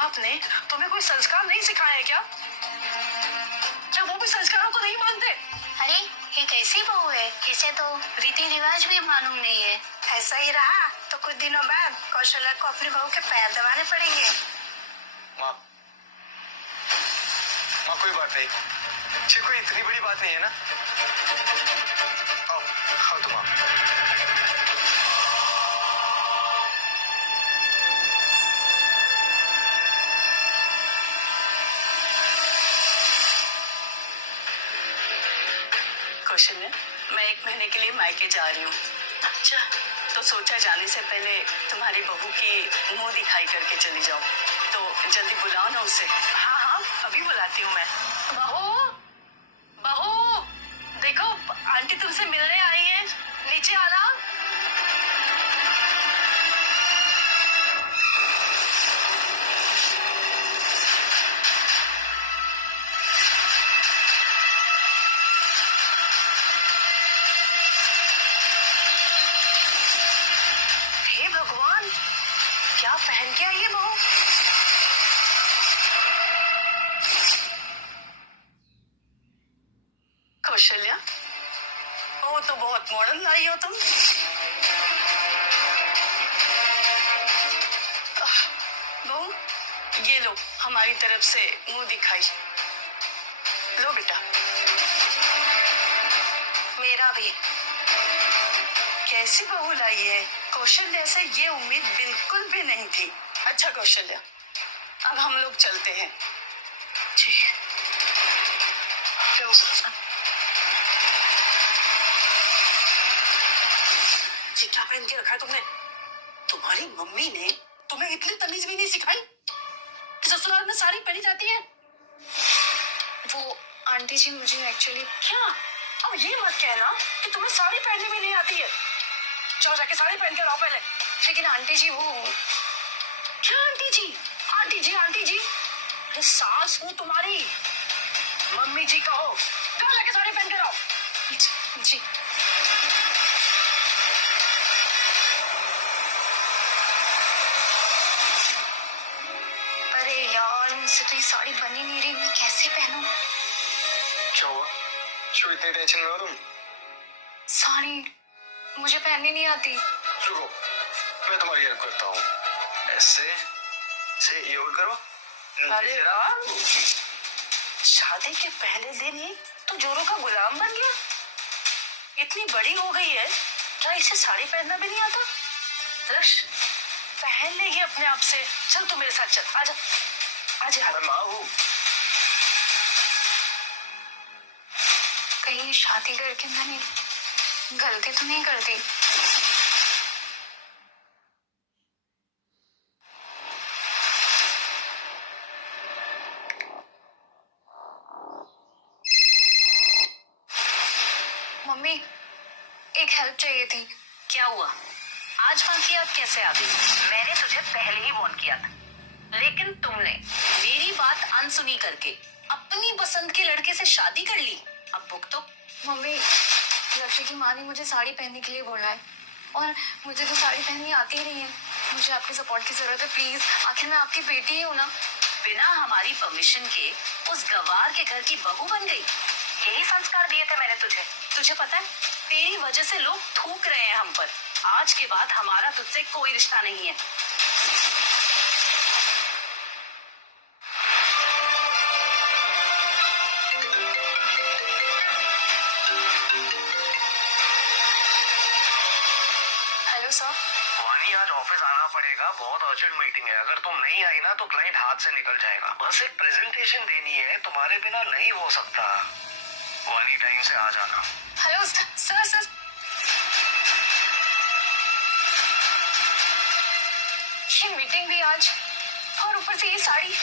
आपने तुम्हें कोई संस्कार नहीं सिखाया है क्या? जब वो भी संस्कारों को नहीं मानते। अरे ये कैसी बहू है, इसे तो रीति रिवाज भी मालूम नहीं है। ऐसा ही रहा तो कुछ दिनों बाद कौशल्या को अपनी बहू के पैर दबाने पड़ेंगे। माँ माँ कोई बात नहीं, ये कोई इतनी बड़ी बात नहीं है ना। आओ आओ तुम आओ। कौशल्या, मैं 1 महीने के लिए मायके जा रही हूँ। अच्छा, तो सोचा जाने से पहले तुम्हारी बहू की मुंह दिखाई करके चली जाओ। तो जल्दी बुलाओ ना उसे। हाँ हाँ, अभी बुलाती हूँ मैं। बहू, बहू, देखो आंटी तुमसे मिलने आई है, नीचे आना। हे भगवान, क्या पहन के आई है बहू? कौशल्या, वो तो बहुत मॉडर्न लाई हो तुम। बहू, ये लो हमारी तरफ से मुंह दिखाई। लो बेटा। मेरा भी। कैसी बहू लाई है? कौशल्या से ये उम्मीद बिल्कुल भी नहीं थी। अच्छा कौशल्या, अब हम लोग चलते हैं। जी। ये क्या पहन के रखा है तुमने? तुम्हारी मम्मी ने तुम्हें इतनी तमीज भी नहीं सिखाई कि ससुराल में साड़ी पहनी जाती है? वो आंटी जी मुझे एक्चुअली क्या? अब ये मत कहना कि तुम्हें साड़ी पहननी भी नहीं आती है। जाओ जाके साड़ी पहन के लाओ पहले। लेकिन आंटी जी वो क्या आंटी जी? आंटी जी आंटी जी? अरे सास हूँ तुम्हारी, मम्मी जी कहो। जाओ जाके साड़ी पहन के लाओ। जी। अरे यार मुझसे तो ये साड़ी बनी नहीं रही, मैं कैसे पहनूं? क्या हुआ? क्यों इतनी टेंशन में हो तुम? साड़ी मुझे पहननी नहीं आती। रुको, मैं तुम्हारी हेल्प करता हूँ। ऐसे से ये होल्ड करो। अरे राम, शादी के पहले दिन ही तो जोरों का गुलाम बन गया। इतनी बड़ी हो गई है, क्या इसे साड़ी पहनना भी नहीं आता? रश, पहन लेगी अपने आप से। चल तू मेरे साथ चल, आजा आजा। मैं माँ हूँ। कहीं शादी करके मैंने गलती तो नहीं कर दी? मम्मी एक हेल्प चाहिए थी। क्या हुआ? आज फोन किया, कैसे आ गई? मैंने तुझे पहले ही वॉर्न किया था, लेकिन तुमने मेरी बात अनसुनी करके अपनी पसंद के लड़के से शादी कर ली। अब भुगतो। मम्मी लक्ष्य की माँ ने मुझे साड़ी पहनने के लिए बोला है और मुझे तो साड़ी पहननी आती ही नहीं है। मुझे आपके सपोर्ट की जरूरत है प्लीज, आखिर मैं आपकी बेटी ही हूँ ना। बिना हमारी परमिशन के उस गवार के घर की बहू बन गई। यही संस्कार दिए थे मैंने तुझे। तुझे पता है, तेरी वजह से लोग थूक रहे हैं हम पर। आज के बाद हमारा तुझसे कोई रिश्ता नहीं है। Hello sir. वानी, आज ऑफिस आना पड़ेगा, बहुत अर्जेंट मीटिंग है। अगर तुम नहीं आई ना तो क्लाइंट हाथ से निकल जाएगा। बस एक प्रेजेंटेशन देनी है, तुम्हारे बिना नहीं हो सकता। वानी टाइम से आ जाना। Hello sir. सर ये मीटिंग भी आज और ऊपर से ये साड़ी।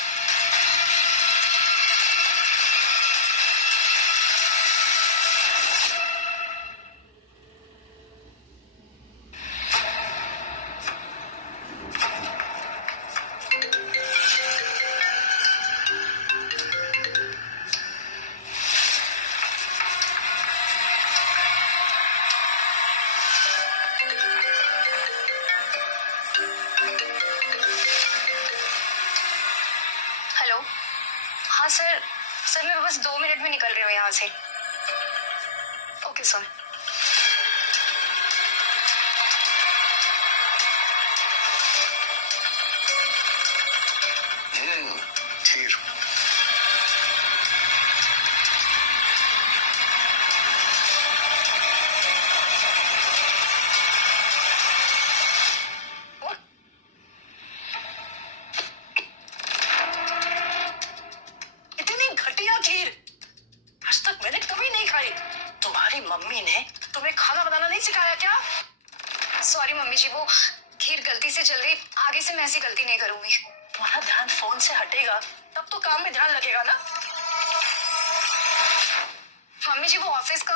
हेलो। हाँ सर, मैं बस 2 मिनट में निकल रही हूँ यहाँ से। Okay sir. खीर। इतनी घटिया खीर आज तक मैंने कभी नहीं खाई। तुम्हारी मम्मी ने तुम्हें खाना बनाना नहीं सिखाया क्या? सॉरी मम्मी जी, वो खीर गलती से जल गई। आगे से मैं ऐसी गलती नहीं करूंगी। तुम्हारा ध्यान फोन से हटेगा तब तो काम में ध्यान लगेगा ना। मम्मी जी वो ऑफिस का।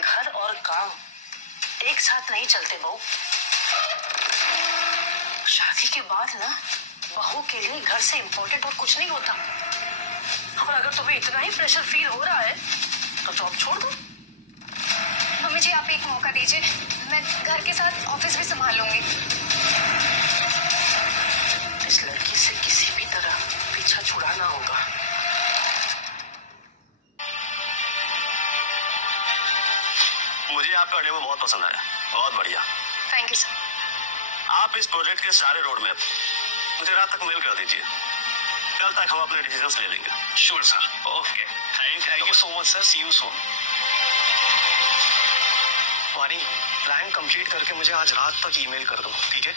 घर और काम एक साथ नहीं चलते बहू। शादी के बाद ना बहू के लिए घर से इम्पोर्टेंट और कुछ नहीं होता। और अगर तुम्हें इतना ही प्रेशर फील हो रहा है तो जॉब छोड़ दो। मम्मी जी आप एक मौका दीजिए, मैं घर के साथ ऑफिस भी संभाल लूंगी। इस लड़की से किसी भी तरह पीछा छुड़ाना होगा। मुझे आपका डेमो बहुत पसंद आया, बहुत बढ़िया। Thank you sir. आप इस प्रोजेक्ट के सारे रोड मैप मुझे रात तक मेल कर दीजिए। कल तक हम अपने डिसीजंस ले लेंगे। Sure sir. Okay, thank you so much sir, see you soon. Wani, plan complete करके मुझे आज रात तक ईमेल कर दो, ठीक है?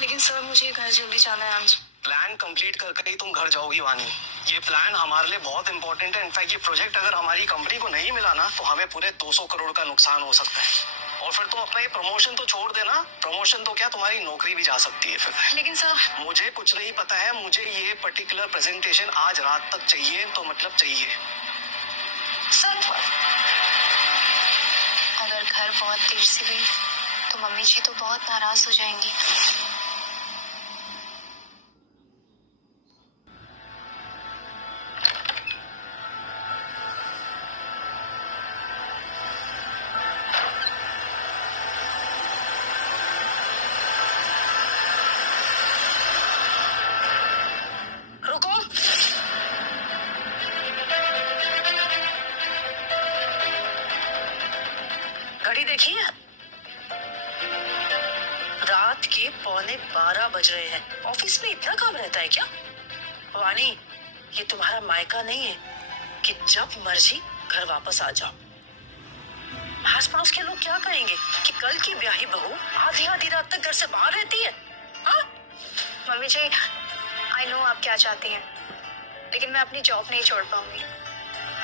लेकिन सर मुझे घर जल्दी जाना है आज। प्लान कंप्लीट करके ही तुम घर जाओगी वानी। ये प्लान हमारे लिए बहुत इंपॉर्टेंट है। इनफैक्ट ये प्रोजेक्ट अगर हमारी कंपनी को नहीं मिला ना तो हमें पूरे 200 करोड़ का नुकसान हो सकता है। और फिर तुम अपना ये प्रमोशन तो छोड़ देना। प्रमोशन तो क्या, तुम्हारी नौकरी भी जा सकती है फिर। लेकिन सर मुझे कुछ नहीं पता है, मुझे ये पर्टिकुलर प्रेजेंटेशन आज रात तक चाहिए, तो मतलब चाहिए। सर अगर घर बहुत देर से गई तो मम्मी जी तो बहुत नाराज हो जाएंगी। रुको। घड़ी देखिए, रात के 11:15 बज रहे हैं। ऑफिस में इतना काम रहता है क्या? वानी, ये तुम्हारा मायका नहीं है कि जब मर्जी घर वापस आ जाओ। आस पड़ोस के लोग क्या कहेंगे कि कल की ब्याही बहू आधी आधी रात तक घर से बाहर रहती है। हाँ? मम्मी जी आई नो आप क्या चाहती हैं, लेकिन मैं अपनी जॉब नहीं छोड़ पाऊंगी।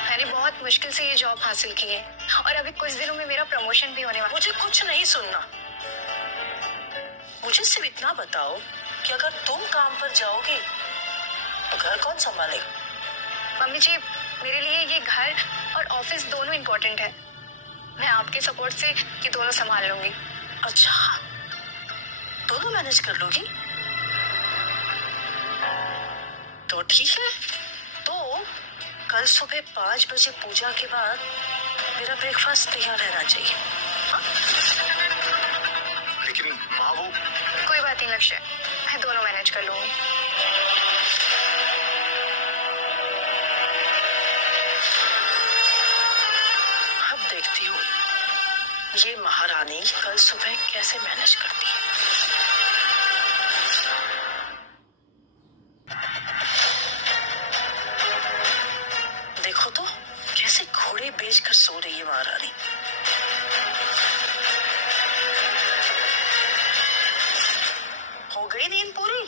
मैंने बहुत मुश्किल से ये जॉब हासिल की है और अभी कुछ दिनों में मेरा प्रमोशन भी होने वाला है। मुझे कुछ नहीं सुनना। मुझे सिर्फ इतना बताओ कि अगर तुम काम पर जाओगे तो घर कौन संभालेगा? मम्मी जी मेरे लिए ये घर और ऑफिस दोनों इम्पोर्टेंट है। मैं आपके सपोर्ट से ये दोनों संभाल लूंगी। अच्छा, दोनों मैनेज कर लोगी? तो ठीक है, तो कल सुबह 5 बजे पूजा के बाद मेरा ब्रेकफास्ट तैयार रहना चाहिए। हाँ? लेकिन माँ वो कोई बात नहीं लक्ष्य, मैं दोनों मैनेज कर लूंगी। अब देखती हूँ ये महारानी कल सुबह कैसे मैनेज करती है। देखो तो कैसे घोड़े बेचकर सो रही है महारानी। हो गई नींद पूरी?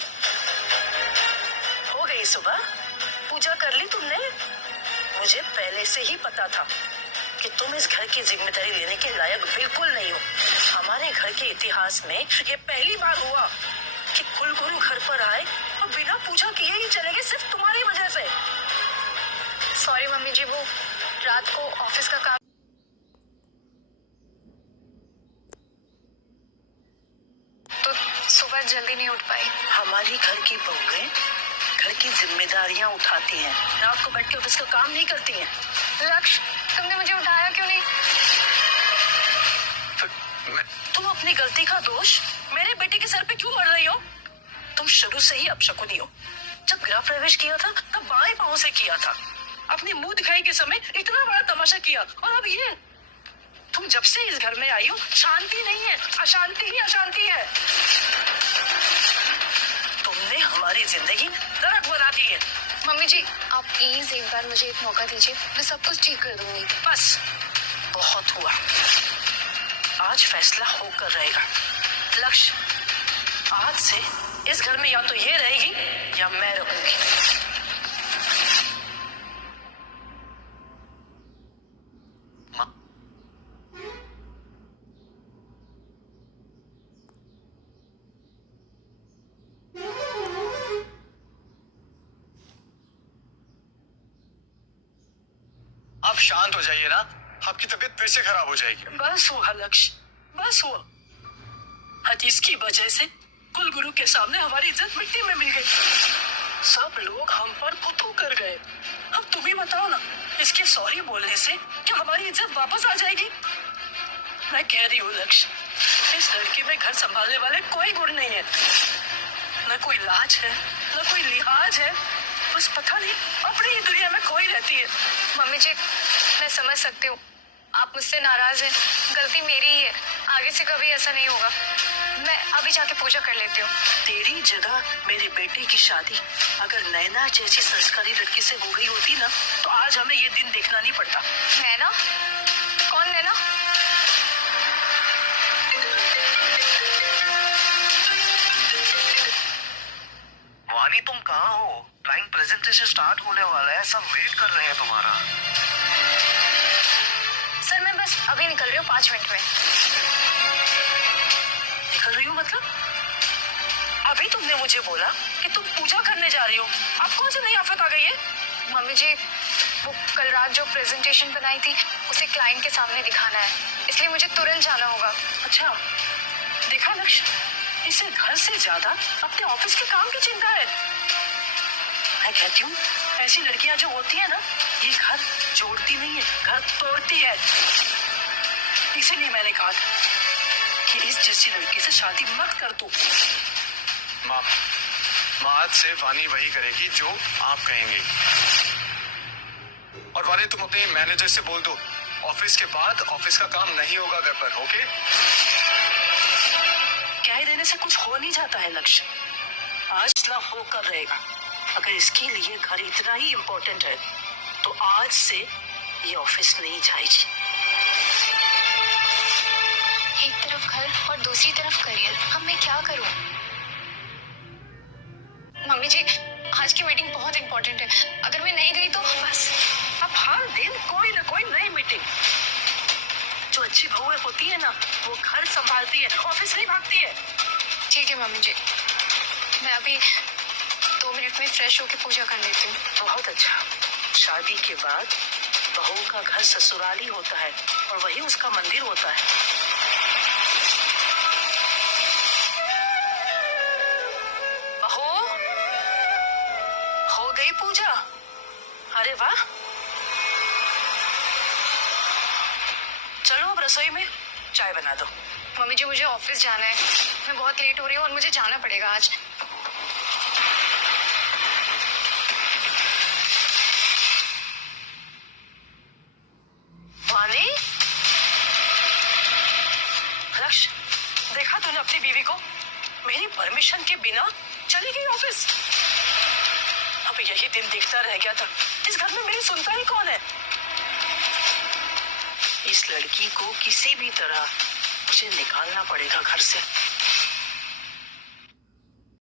हो गई सुबह? पूजा कर ली तुमने? मुझे पहले से ही पता था कि तुम इस घर की जिम्मेदारी लेने के लायक बिल्कुल नहीं हो। हमारे घर के इतिहास में ये पहली बार हुआ कि कुलगुरु घर पर आए और बिना पूजा किए ही चले गए, सिर्फ तुम्हारी वजह से। सॉरी मम्मी जी, वो रात को ऑफिस का काम तो सुबह जल्दी नहीं उठ पाई। हमारी घर की बहुएं घर की जिम्मेदारियां उठाती हैं, रात को बैठ के ऑफिस का काम नहीं करती हैं। लक्ष्य तुमने मुझे उठाया क्यों नहीं? मैं तुम अपनी गलती का दोष मेरे बेटे के सर पे क्यों मर रही हो? तुम शुरू से ही अपशकुनी हो। जब गृह प्रवेश किया था तब बाएं पांव से किया था, अपनी मुंह दिखाई के समय इतना बड़ा तमाशा किया, और अब ये। तुम जब से इस घर में आई हो शांति नहीं है, अशांति ही अशांति है। तुमने हमारी जिंदगी नरक बना दी है। मम्मी जी, आप प्लीज एक बार मुझे एक मौका दीजिए, मैं सब कुछ ठीक कर दूंगी। बस बहुत हुआ, आज फैसला होकर रहेगा। लक्ष्य, आज से इस घर में या तो ये रहेगी या मैं रहूंगी। आप शांत हो जाइए ना, आपकी तबीयत फिर से खराब हो जाएगी। बस हुआ लक्ष्य, बस हुआ। आज इसकी वजह से कुल गुरु के सामने हमारी इज्जत मिट्टी में मिल गई। सब लोग हम पर फुतू कर गए। अब तुम ही बताओ ना, इसके सॉरी बोलने से क्या हमारी इज्जत वापस आ जाएगी? मैं कह रही हूँ लक्ष्य, इस लड़की में घर संभालने वाले कोई गुण नहीं है, न कोई लाज है न कोई लिहाज है। बस पता नहीं अपनी ही दुनिया में खोई रहती है। मम्मी जी, मैं समझ सकती हूँ आप मुझसे नाराज हैं, गलती मेरी ही है, आगे से कभी ऐसा नहीं होगा। मैं अभी जाके पूजा कर लेती हूँ। तेरी जगह मेरे बेटे की शादी अगर नैना जैसी संस्कारी लड़की से हो गई होती ना, तो आज हमें ये दिन देखना नहीं पड़ता। नैना? कौन नैना? वानी तुम कहाँ हो? क्लाइंट प्रेजेंटेशन स्टार्ट होने वाला है, सब वेट कर रहे हैं तुम्हारा। सर मैं बस अभी निकल रही हूँ 5 मिनट में। निकल रही हूँ मतलब? अभी तुमने मुझे बोला कि तुम पूजा करने जा रही हो, अब कौन सी नई आफत आ गई है? मम्मी जी, वो कल रात जो प्रेजेंटेशन बनाई थी उसे क्लाइंट के सामने दिखाना है, इसलिए मुझे तुरंत जाना होगा। अच्छा, देखा लक्ष्य, इसे घर से ज्यादा अपने ऑफिस के काम की चिंता है। मैं कहती हूँ ऐसी लड़कियां जो होती है ना, ये घर जोड़ती नहीं है, घर तोड़ती है। इसीलिए मैंने कहा था कि इस जैसी लड़की से शादी मत कर तू। माँ, आज से वानी वही करेगी जो आप कहेंगे। और वानी, तुम अपने मैनेजर से बोल दो, ऑफिस के बाद ऑफिस का काम नहीं होगा घर पर, ओके? कह देने से कुछ हो नहीं जाता है लक्ष्य, आज ना होकर रहेगा। अगर इसके लिए घर इतना ही इम्पोर्टेंट है तो आज से ये ऑफिस नहीं जाएगी। एक तरफ घर और दूसरी तरफ करियर, अब मैं क्या करूं? मम्मी जी, आज की मीटिंग बहुत इंपॉर्टेंट है, अगर मैं नहीं गई तो बस। अब हर दिन कोई ना कोई नई मीटिंग। जो अच्छी बहुएं होती है ना, वो घर संभालती है, ऑफिस नहीं भागती है। ठीक है मम्मी जी, मैं अभी 2 मिनट में फ्रेश होकर पूजा कर लेती हूँ। बहुत अच्छा। शादी के बाद बहू का घर ससुराल ही होता है और वही उसका मंदिर होता है। बहू, हो गई पूजा? अरे वाह, चलो अब रसोई में चाय बना दो। मम्मी जी, मुझे ऑफिस जाना है, मैं बहुत लेट हो रही हूँ और मुझे जाना पड़ेगा आज। वानी, लक्ष्य, देखा तूने अपनी बीवी को? मेरी परमिशन के बिना चली गई ऑफिस। अब यही दिन देखता रह गया था, इस घर में मेरी सुनता ही कौन है? इस लड़की को किसी भी तरह मुझे निकालना पड़ेगा घर से।